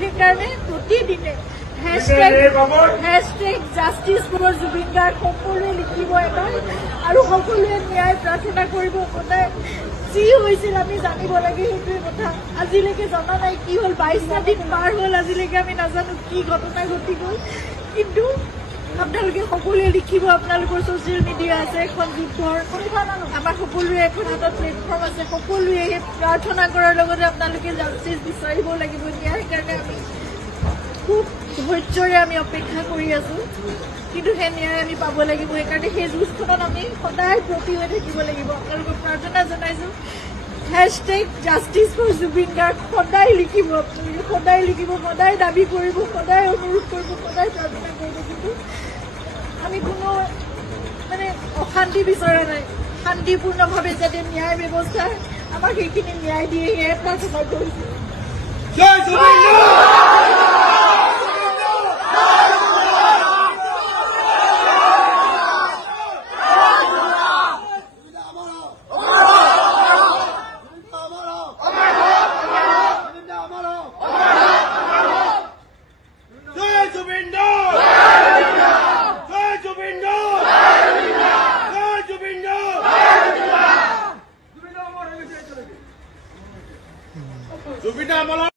সেইকাৰণে প্ৰতিদিনে হেশটেগ justice for Zubeen Garg সকলোৱে লিখিব এবাৰ আৰু সকলোৱে ন্যায় প্ৰাৰ্থনা কৰিব। সদায় যি হৈছিল আমি জানিব লাগে, সেইটোৱে কথা। আজিলৈকে জনা নাই কি হ'ল, 22টা দিন পাৰ হ'ল, আজিলৈকে আমি নাজানো কি ঘটনা ঘটি গ'ল। কিন্তু আপোনালোকে সকলোৱে লিখিব, আপোনালোকৰ ছ'চিয়েল মিডিয়া আছে, এখন যুদ্ধৰ আমাৰ সকলোৰে এখন হাতত প্লেটফৰ্ম আছে। সকলোৱে প্ৰাৰ্থনা কৰাৰ লগতে আপোনালোকে জাষ্টিছ বিচাৰিব লাগিব। সেইকাৰণে আমি খুব ধৈৰ্যৰে আমি অপেক্ষা কৰি আছো, কিন্তু সেই ন্যায় আমি পাব লাগিব। সেইকাৰণে সেই যুঁজখনত আমি সদায় ব্ৰতী হৈ থাকিব লাগিব। আপোনালোকক প্ৰাৰ্থনা জনাইছো, হেশটেগ জাষ্টিছ ফৰ জুবিন গাৰ্গ সদায় লিখিব, আপোনালোকে সদায় লিখিব, সদায় দাবী কৰিব, সদায় অনুৰোধ কৰিব, সদায় প্ৰাৰ্থনা কৰিব। কিন্তু আমি কোনো অশান্তি বিচৰা নাই, শান্তিপূৰ্ণভাৱে যাতে ন্যায় ব্যৱস্থাই আমাক সেইখিনি ন্যায় দিয়ে, সেয়াই প্ৰাৰ্থনা কৰিছো।